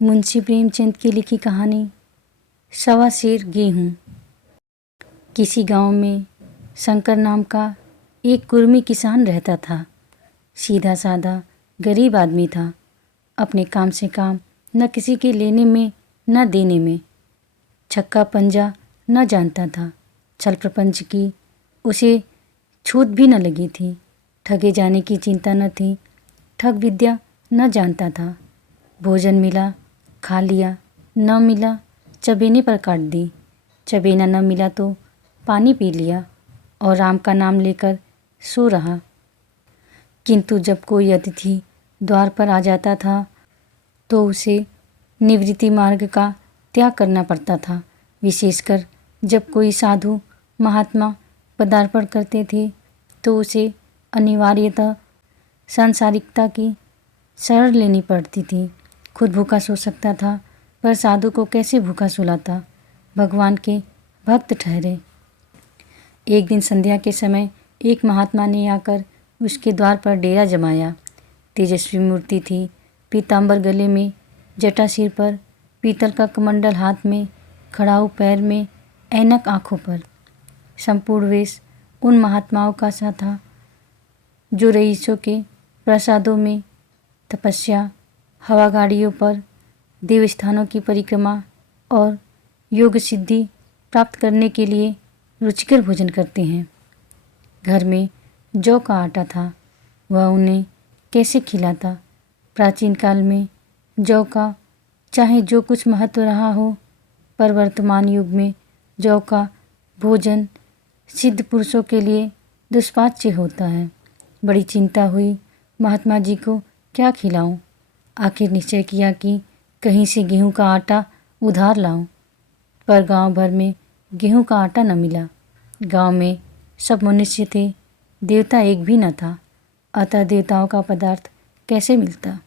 मुंशी प्रेमचंद की लिखी कहानी सवा सेर गेहूँ। किसी गांव में शंकर नाम का एक कुर्मी किसान रहता था। सीधा साधा गरीब आदमी था। अपने काम से काम, न किसी के लेने में न देने में। छक्का पंजा न जानता था। छल प्रपंच की उसे छूत भी न लगी थी। ठगे जाने की चिंता न थी। ठग विद्या न जानता था। भोजन मिला खा लिया, न मिला चबेने पर काट दी। चबेना न मिला तो पानी पी लिया और राम का नाम लेकर सो रहा। किंतु जब कोई अतिथि द्वार पर आ जाता था तो उसे निवृत्ति मार्ग का त्याग करना पड़ता था। विशेषकर जब कोई साधु महात्मा पदार्पण करते थे तो उसे अनिवार्यतः सांसारिकता की शरण लेनी पड़ती थी। खुद भूखा सो सकता था, पर साधु को कैसे भूखा सुलाता। भगवान के भक्त ठहरे। एक दिन संध्या के समय एक महात्मा ने आकर उसके द्वार पर डेरा जमाया। तेजस्वी मूर्ति थी। पीताम्बर गले में, जटा सिर पर, पीतल का कमंडल हाथ में, खड़ाऊ पैर में, ऐनक आँखों पर। संपूर्ण वेश उन महात्माओं का सा था जो रईसों के प्रसादों में तपस्या, हवा गाड़ियों पर, देवस्थानों की परिक्रमा और योग सिद्धि प्राप्त करने के लिए रुचिकर भोजन करते हैं। घर में जौ का आटा था। वह उन्हें कैसे खिलाता। प्राचीन काल में जौ का चाहे जो कुछ महत्व रहा हो, पर वर्तमान युग में जौ का भोजन सिद्ध पुरुषों के लिए दुष्पाच्य होता है। बड़ी चिंता हुई, महात्मा जी को क्या खिलाऊं। आखिर निश्चय किया कि कहीं से गेहूं का आटा उधार लाऊं, पर गांव भर में गेहूं का आटा न मिला। गांव में सब मनुष्य थे, देवता एक भी न था, अतः देवताओं का पदार्थ कैसे मिलता।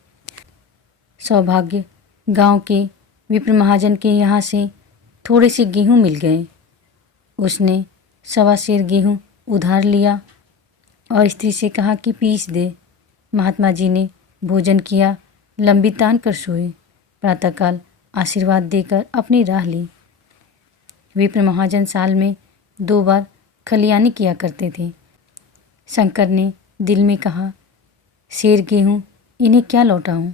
सौभाग्य गांव के विप्र महाजन के यहाँ से थोड़े से गेहूं मिल गए। उसने सवा सेर गेहूं उधार लिया और स्त्री से कहा कि पीस दे। महात्मा जी ने भोजन किया, लंबी तान कर सोए। प्रातःकाल आशीर्वाद देकर अपनी राह ली। विप्र महाजन साल में 2 बार खलियानी किया करते थे। शंकर ने दिल में कहा, सेर गेहूँ इन्हें क्या लौटाऊं।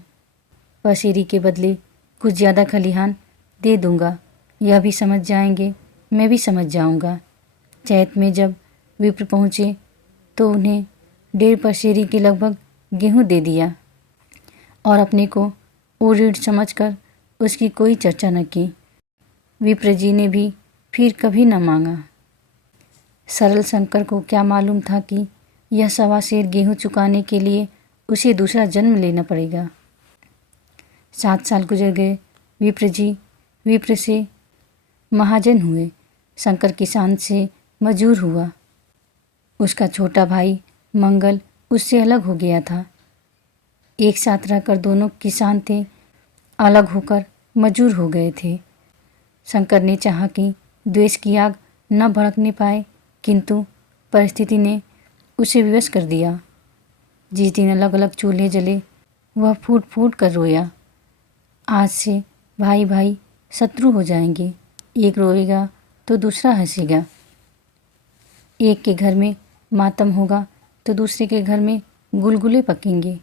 पसेरी के बदले कुछ ज़्यादा खलिहान दे दूंगा। यह भी समझ जाएंगे, मैं भी समझ जाऊंगा। चैत में जब विप्र पहुँचे तो उन्हें 1.5 पसेरी के लगभग गेहूँ दे दिया और अपने को ऊरीड़ समझकर उसकी कोई चर्चा न की। विप्र जी ने भी फिर कभी न मांगा। सरल शंकर को क्या मालूम था कि यह सवा सेर गेहूँ चुकाने के लिए उसे दूसरा जन्म लेना पड़ेगा। 7 साल गुजर गए। विप्र जी विप्र से महाजन हुए। शंकर किसान से मजूर हुआ। उसका छोटा भाई मंगल उससे अलग हो गया था। एक साथ रहकर दोनों किसान थे, अलग होकर मजूर हो गए थे। शंकर ने चाहा कि द्वेष की आग न भड़कने पाए, किंतु परिस्थिति ने उसे विवश कर दिया। जिस दिन अलग अलग चूल्हे जले, वह फूट फूट कर रोया। आज से भाई भाई शत्रु हो जाएंगे। एक रोएगा तो दूसरा हंसेगा। एक के घर में मातम होगा तो दूसरे के घर में गुलगुले पकेंगे।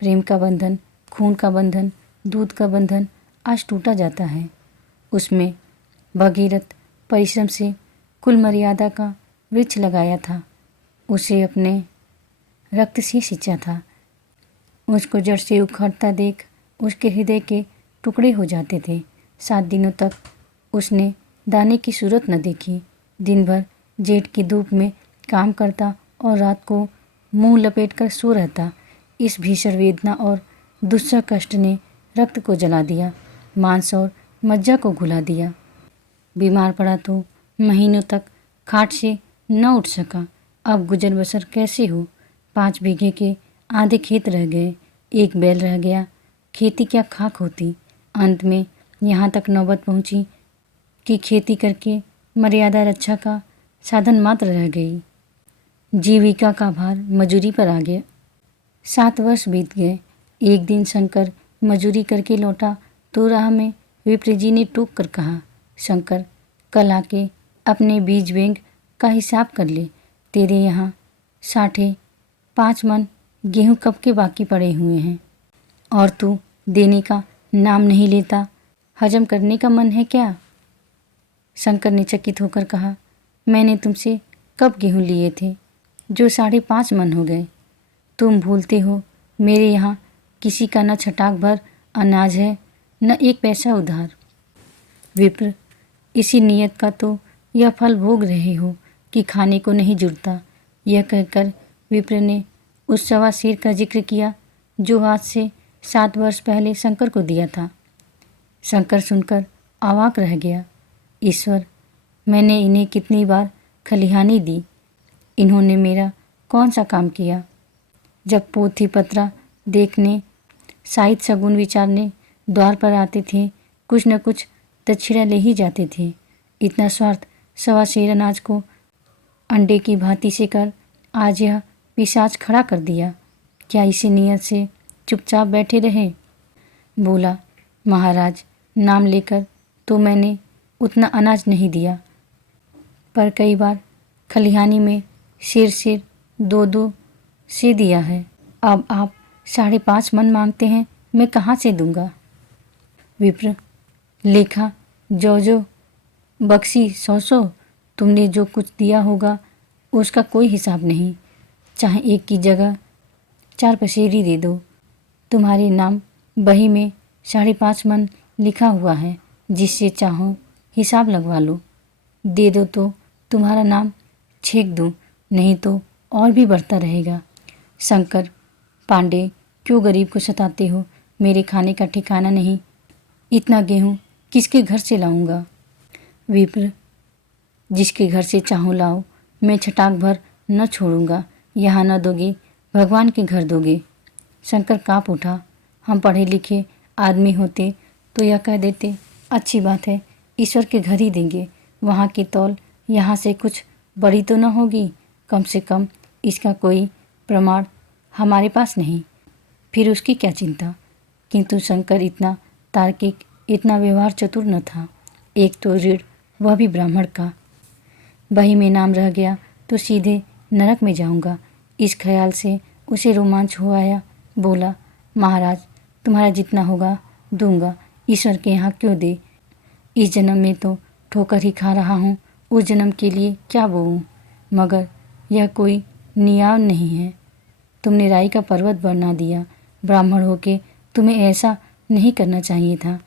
प्रेम का बंधन, खून का बंधन, दूध का बंधन आज टूटा जाता है। उसमें भगीरथ परिश्रम से कुल मर्यादा का वृक्ष लगाया था। उसे अपने रक्त से सींचा था। उसको जड़ से उखड़ता देख उसके हृदय के टुकड़े हो जाते थे। 7 दिनों तक उसने दाने की सूरत न देखी। दिन भर जेठ की धूप में काम करता और रात को मुंह लपेटकर सो रहता। इस भीषण वेदना और दुस्सह कष्ट ने रक्त को जला दिया, मांस और मज्जा को घुला दिया। बीमार पड़ा तो महीनों तक खाट से न उठ सका। अब गुजर बसर कैसे हो। 5 बीघे के आधे खेत रह गए। 1 बैल रह गया। खेती क्या खाक होती। अंत में यहाँ तक नौबत पहुँची कि खेती करके मर्यादा रक्षा का साधन मात्र रह गई। जीविका का भार मजूरी पर आ गया। 7 वर्ष बीत गए। एक दिन शंकर मजूरी करके लौटा तो राह में विप्र जी ने टोक कर कहा, शंकर, कल आके अपने बीज बैंक का हिसाब कर ले। तेरे यहाँ 5.5 मन गेहूँ कब के बाकी पड़े हुए हैं और तू देने का नाम नहीं लेता। हजम करने का मन है क्या? शंकर ने चकित होकर कहा, मैंने तुमसे कब गेहूँ लिए थे जो 5.5 मन हो गए? तुम भूलते हो मेरे यहाँ किसी का न छटाक भर अनाज है न एक पैसा उधार। विप्र, इसी नियत का तो यह फल भोग रहे हो कि खाने को नहीं जुड़ता। यह कहकर विप्र ने उस 1.25 सेर का जिक्र किया जो आज से 7 वर्ष पहले शंकर को दिया था। शंकर सुनकर अवाक रह गया। ईश्वर, मैंने इन्हें कितनी बार खलिहानी दी, इन्होंने मेरा कौन सा काम किया? जब पोथी पत्रा देखने, साहित्य शगुन विचारने द्वार पर आते थे, कुछ न कुछ दक्षिणा ले ही जाते थे। इतना स्वार्थ 1.25 सेर अनाज को अंडे की भांति से कर आज यह पिशाच खड़ा कर दिया। क्या इसी नियत से चुपचाप बैठे रहे? बोला, महाराज, नाम लेकर तो मैंने उतना अनाज नहीं दिया, पर कई बार खलिहानी में सेर 2-2 से दिया है। अब आप 5.5 मन मांगते हैं, मैं कहाँ से दूंगा? विप्र, लेखा जो बक्सी 100 तुमने जो कुछ दिया होगा उसका कोई हिसाब नहीं। चाहे 1 की जगह 4 पसेरी दे दो। तुम्हारे नाम बही में 5.5 मन लिखा हुआ है, जिससे चाहो हिसाब लगवा लो। दे दो तो तुम्हारा नाम छेक दूँ, नहीं तो और भी बढ़ता रहेगा। शंकर, पांडे, क्यों गरीब को सताते हो? मेरे खाने का ठिकाना नहीं, इतना गेहूँ किसके घर से लाऊंगा? विप्र, जिसके घर से चाहो लाओ, मैं छटाक भर न छोड़ूंगा। यहाँ न दोगे, भगवान के घर दोगे। शंकर काँप उठा। हम पढ़े लिखे आदमी होते तो यह कह देते, अच्छी बात है, ईश्वर के घर ही देंगे। वहाँ की तौल यहाँ से कुछ बड़ी तो न होगी, कम से कम इसका कोई प्रमाण हमारे पास नहीं, फिर उसकी क्या चिंता। किंतु शंकर इतना तार्किक, इतना व्यवहार चतुर न था। एक तो ऋण, वह भी ब्राह्मण का। बही में नाम रह गया तो सीधे नरक में जाऊंगा। इस ख्याल से उसे रोमांच हो आया। बोला, महाराज, तुम्हारा जितना होगा दूंगा, ईश्वर के यहाँ क्यों दे? इस जन्म में तो ठोकर ही खा रहा हूँ, उस जन्म के लिए क्या बोऊँ? मगर यह कोई नियाव नहीं है। तुमने राई का पर्वत बना दिया। ब्राह्मण होके तुम्हें ऐसा नहीं करना चाहिए था।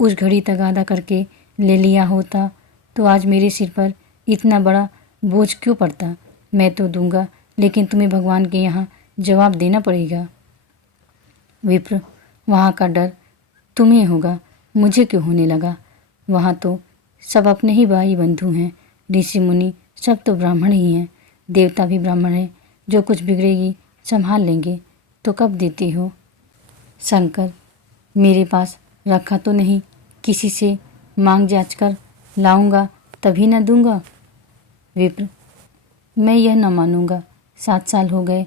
उस घड़ी तगादा करके ले लिया होता तो आज मेरे सिर पर इतना बड़ा बोझ क्यों पड़ता? मैं तो दूंगा, लेकिन तुम्हें भगवान के यहाँ जवाब देना पड़ेगा। विप्र, वहाँ का डर तुम्हें होगा, मुझे क्यों होने लगा? वहाँ तो सब अपने ही भाई बंधु हैं। ऋषि मुनि सब तो ब्राह्मण ही हैं, देवता भी ब्राह्मण हैं। जो कुछ बिगड़ेगी संभाल लेंगे। तो कब देते हो? शंकर, मेरे पास रखा तो नहीं, किसी से मांग जांच कर लाऊंगा तभी न दूंगा। विप्र, मैं यह न मानूंगा। 7 साल हो गए,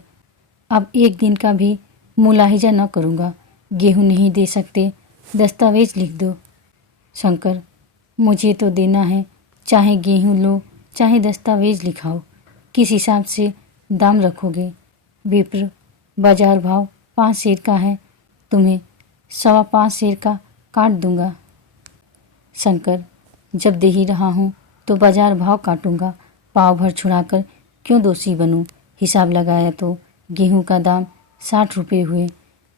अब एक दिन का भी मुलाहिजा न करूंगा। गेहूँ नहीं दे सकते, दस्तावेज लिख दो। शंकर, मुझे तो देना है, चाहे गेहूँ लो चाहे दस्तावेज लिखाओ। किस हिसाब से दाम रखोगे? विप्र, बाजार भाव 5 सेर का है, तुम्हें 5.25 सेर का काट दूंगा। शंकर, जब दे ही रहा हूँ तो बाजार भाव काटूंगा। पाव भर छुड़ाकर क्यों दोषी बनूं? हिसाब लगाया तो गेहूं का दाम 60 रुपये हुए।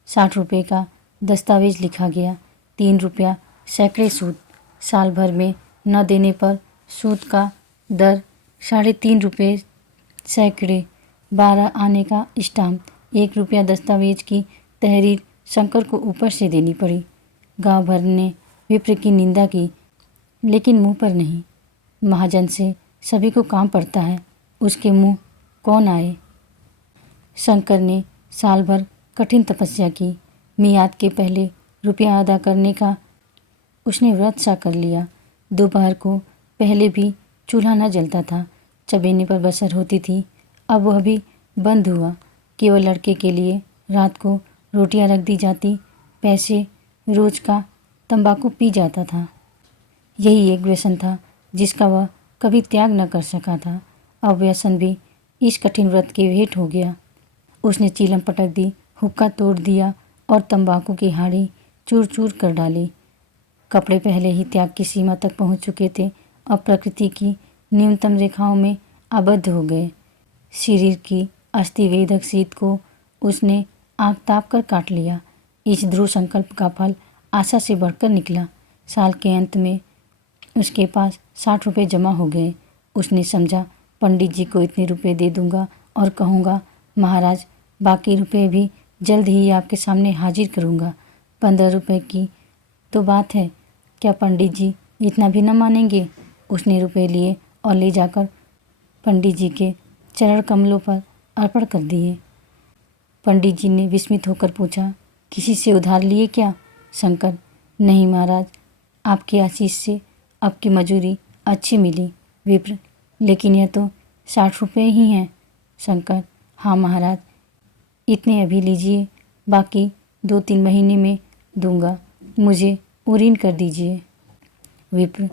60 रुपये का दस्तावेज लिखा गया। 3 रुपया सैकड़े सूद। साल भर में न देने पर सूद का दर 3.5 रुपये सैकड़े। 12 आने का स्टाम्प। 1 रुपया दस्तावेज की तहरीर शंकर को ऊपर से देनी पड़ी। गांव भर ने विप्र की निंदा की, लेकिन मुंह पर नहीं। महाजन से सभी को काम पड़ता है, उसके मुंह कौन आए? शंकर ने साल भर कठिन तपस्या की। मियाद के पहले रुपया अदा करने का उसने व्रत सा कर लिया। दोपहर को पहले भी चूल्हा न जलता था, चबेने पर बसर होती थी। अब वह भी बंद हुआ। केवल लड़के के लिए रात को रोटियां रख दी जाती। पैसे रोज का तंबाकू पी जाता था। यही एक व्यसन था जिसका वह कभी त्याग न कर सका था। अब व्यसन भी इस कठिन व्रत के भेंट हो गया। उसने चीलम पटक दी, हुक्का तोड़ दिया और तंबाकू की हाड़ी चूर चूर कर डाली। कपड़े पहले ही त्याग की सीमा तक पहुंच चुके थे, अब प्रकृति की न्यूनतम रेखाओं में आबद्ध हो गए। शरीर की अस्थिवेदक शीत को उसने आग ताप कर काट लिया। इस दृढ़ संकल्प का फल आशा से बढ़कर निकला। साल के अंत में उसके पास 60 रुपये जमा हो गए। उसने समझा, पंडित जी को इतने रुपए दे दूंगा और कहूँगा, महाराज बाकी रुपए भी जल्द ही आपके सामने हाजिर करूँगा। 15 रुपये की तो बात है, क्या पंडित जी इतना भी न मानेंगे? उसने रुपए लिए और ले जाकर पंडित जी के चरण कमलों पर अर्पण कर दिए। पंडित जी ने विस्मित होकर पूछा, किसी से उधार लिए क्या? शंकर, नहीं महाराज, आपके आशीष से अब की मजूरी अच्छी मिली। विप्र, लेकिन यह तो 60 रुपये ही हैं। शंकर, हाँ महाराज, इतने अभी लीजिए, बाकी 2-3 महीने में दूंगा। मुझे उरीन कर दीजिए। विप्र,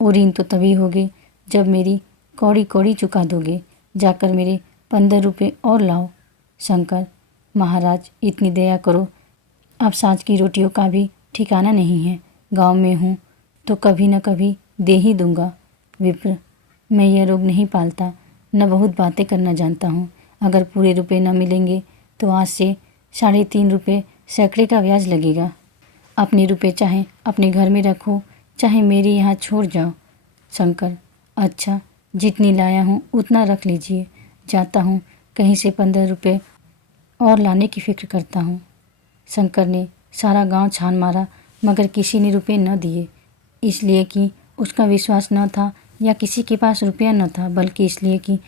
उरीन तो तभी होगे जब मेरी कौड़ी कौड़ी चुका दोगे। जाकर मेरे 15 रुपये और लाओ। शंकर, महाराज इतनी दया करो, अब साँझ की रोटियों का भी ठिकाना नहीं है। गांव में हूँ तो कभी न कभी दे ही दूंगा। विप्र, मैं यह रोग नहीं पालता, न बहुत बातें करना जानता हूँ। अगर पूरे रुपए न मिलेंगे तो आज से 3.5 रुपये सैकड़े का ब्याज लगेगा। अपने रुपए चाहे अपने घर में रखो, चाहे मेरे यहाँ छोड़ जाओ। शंकर, अच्छा, जितनी लाया हूँ उतना रख लीजिए। जाता हूँ, कहीं से 15 रुपये और लाने की फिक्र करता हूँ। शंकर ने सारा गांव छान मारा, मगर किसी ने रुपए न दिए। इसलिए कि उसका विश्वास न था या किसी के पास रुपया न था, बल्कि इसलिए कि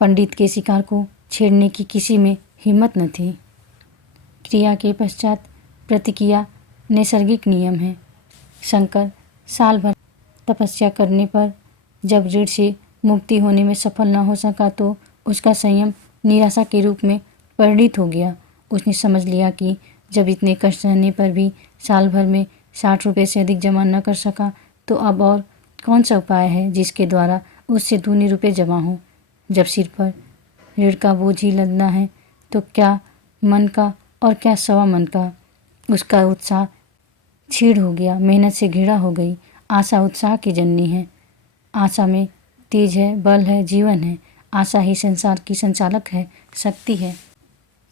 पंडित के शिकार को छेड़ने की किसी में हिम्मत न थी। क्रिया के पश्चात प्रतिक्रिया नैसर्गिक नियम है। शंकर साल भर तपस्या करने पर जब ऋण से मुक्ति होने में सफल न हो सका तो उसका संयम निराशा के रूप में परिणित हो गया। उसने समझ लिया कि जब इतने कष्ट सहने पर भी साल भर में 60 रुपये से अधिक जमा न कर सका तो अब और कौन सा उपाय है जिसके द्वारा उससे दूनी रुपये जमा हो। जब सिर पर ऋण का बोझ ही लदना है तो क्या मन का और क्या सवा मन का। उसका उत्साह छीड़ हो गया, मेहनत से घृणा हो गई। आशा उत्साह की जननी है। आशा में तेज है, बल है, जीवन है। आशा ही संसार की संचालक है, शक्ति है।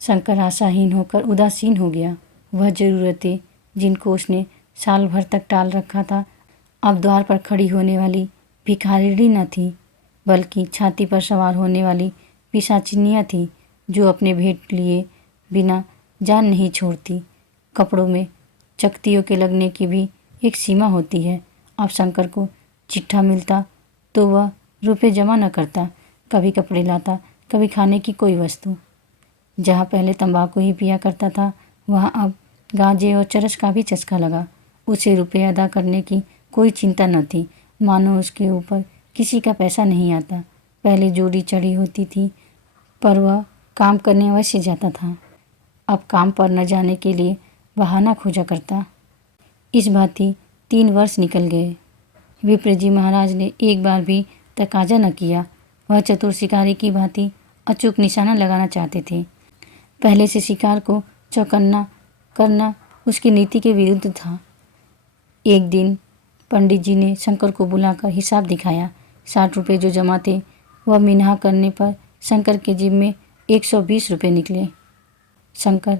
शंकर आशाहीन होकर उदासीन हो गया। वह जरूरतें जिनको उसने साल भर तक टाल रखा था अब द्वार पर खड़ी होने वाली भिखारिणी न थी, बल्कि छाती पर सवार होने वाली पिशाचिनियाँ थी जो अपने भेंट लिए बिना जान नहीं छोड़ती। कपड़ों में चकतियों के लगने की भी एक सीमा होती है। अब शंकर को चिट्ठा मिलता तो वह रुपए जमा न करता, कभी कपड़े लाता, कभी खाने की कोई वस्तु। जहाँ पहले तंबाकू ही पिया करता था वहाँ अब गांजे और चरस का भी चस्का लगा। उसे रुपये अदा करने की कोई चिंता न थी, मानो उसके ऊपर किसी का पैसा नहीं आता। पहले जोड़ी चढ़ी होती थी पर वह काम करने अवश्य जाता था। अब काम पर न जाने के लिए बहाना खोजा करता। इस भांति 3 वर्ष निकल गए। विप्र जी महाराज ने एक बार भी तकाजा न किया। वह चतुर शिकारी की भांति अचूक निशाना लगाना चाहते थे। पहले से शिकार को चौकन्ना करना उसकी नीति के विरुद्ध था। एक दिन पंडित जी ने शंकर को बुलाकर हिसाब दिखाया। 60 रुपये जो जमा थे वह मिन्हा करने पर शंकर के जेब में 120 रुपये निकले। शंकर,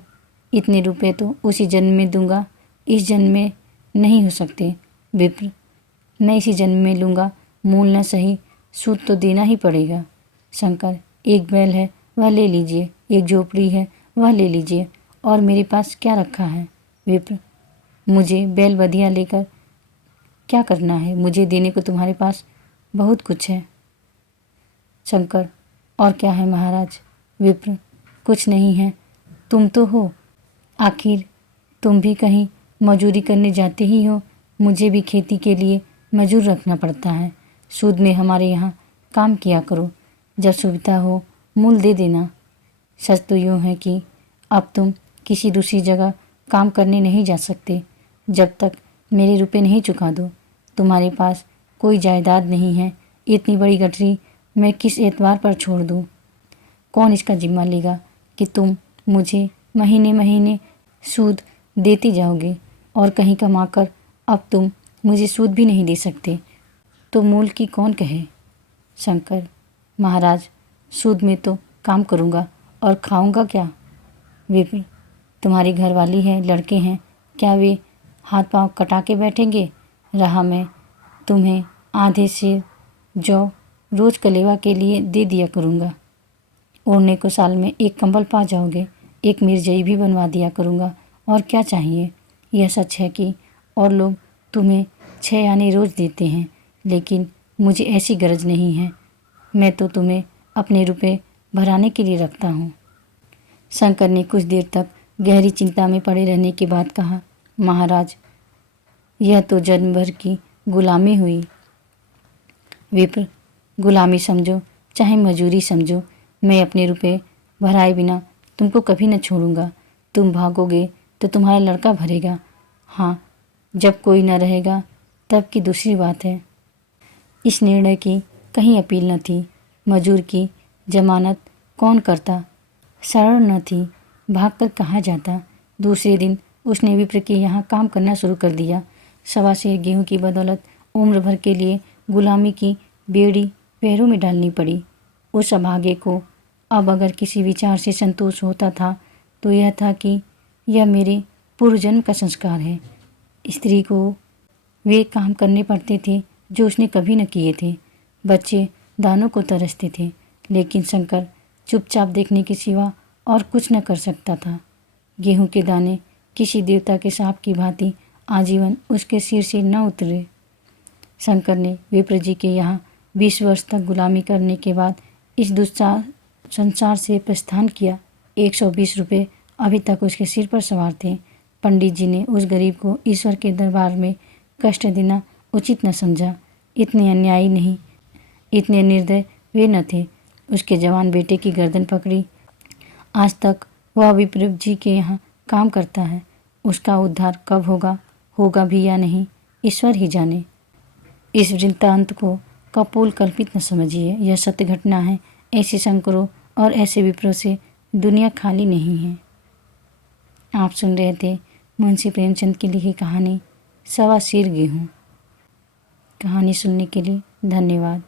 इतने रुपए तो उसी जन्म में दूंगा, इस जन्म में नहीं हो सकते। विप्र, मैं इसी जन्म में लूँगा, मूल न सही सूद तो देना ही पड़ेगा। शंकर, एक बैल है वह ले लीजिए, एक झोपड़ी है वह ले लीजिए, और मेरे पास क्या रखा है। विप्र, मुझे बैल बधिया लेकर क्या करना है, मुझे देने को तुम्हारे पास बहुत कुछ है। शंकर, और क्या है महाराज। विप्र, कुछ नहीं है, तुम तो हो, आखिर तुम भी कहीं मजूरी करने जाते ही हो। मुझे भी खेती के लिए मजूर रखना पड़ता है। सूद में हमारे यहाँ काम किया करो, जब सुविधा हो मूल दे देना। सच तो यूँ है कि अब तुम किसी दूसरी जगह काम करने नहीं जा सकते। जब तक मेरे रुपए नहीं चुका दो। तुम्हारे पास कोई जायदाद नहीं है, इतनी बड़ी गठरी मैं किस एतबार पर छोड़ दूँ? कौन इसका जिम्मा लेगा कि तुम मुझे महीने महीने सूद देती जाओगे और कहीं कमाकर अब तुम मुझे सूद भी नहीं दे सकते, तो मूल की कौन कहे? शंकर, महाराज, सूद में तो काम करूँगा और खाऊंगा क्या? विप्र, तुम्हारी घरवाली है, लड़के हैं, क्या वे हाथ पांव कटा के बैठेंगे? रहा मैं तुम्हें आधे से जौ रोज कलेवा के लिए दे दिया करूँगा। ओढ़ने को साल में एक कंबल पा जाओगे, एक मिर्जई भी बनवा दिया करूँगा। और क्या चाहिए? यह सच है कि और लोग तुम्हें 6 आने रोज देते हैं, लेकिन मुझे ऐसी गरज नहीं है। मैं तो तुम्हें अपने रुपए भराने के लिए रखता हूँ। शंकर ने कुछ देर तक गहरी चिंता में पड़े रहने के बाद कहा, महाराज, यह तो जन्म भर की गुलामी हुई। विप्र, गुलामी समझो चाहे मजूरी समझो, मैं अपने रुपए भराए बिना तुमको कभी न छोड़ूंगा। तुम भागोगे तो तुम्हारा लड़का भरेगा। हाँ, जब कोई न रहेगा तब की दूसरी बात है। इस निर्णय की कहीं अपील न थी। मजूर की जमानत कौन करता? शरण न थी, भागकर कहाँ जाता? दूसरे दिन उसने विप्र के यहाँ काम करना शुरू कर दिया। 1.25 सेर गेहूँ की बदौलत उम्र भर के लिए गुलामी की बेड़ी पैरों में डालनी पड़ी। उस अभागे को अब अगर किसी विचार से संतोष होता था तो यह था कि यह मेरे पूर्व जन्म का संस्कार है। स्त्री को वे काम करने पड़ते थे जो उसने कभी न किए थे। बच्चे दानों को तरसते थे, लेकिन शंकर चुपचाप देखने के सिवा और कुछ न कर सकता था। गेहूं के दाने किसी देवता के साप की भांति आजीवन उसके सिर से न उतरे। शंकर ने विप्र जी के यहाँ 20 वर्ष तक गुलामी करने के बाद इस दुस्साह संसार से प्रस्थान किया। 120 रुपये अभी तक उसके सिर पर सवार थे। पंडित जी ने उस गरीब को ईश्वर के दरबार में कष्ट देना उचित न समझा। इतने अन्यायी नहीं, इतने निर्दय वे न थे। उसके जवान बेटे की गर्दन पकड़ी। आज तक वह विप्र जी के यहाँ काम करता है। उसका उद्धार कब होगा भी या नहीं, ईश्वर ही जाने। इस वृत्तांत को कपोल कल्पित न समझिए, यह सत्य घटना है। ऐसे शंकरों और ऐसे विप्रों से दुनिया खाली नहीं है। आप सुन रहे थे मुंशी प्रेमचंद की लिखी कहानी 1.25 सेर गेहूँ। कहानी सुनने के लिए धन्यवाद।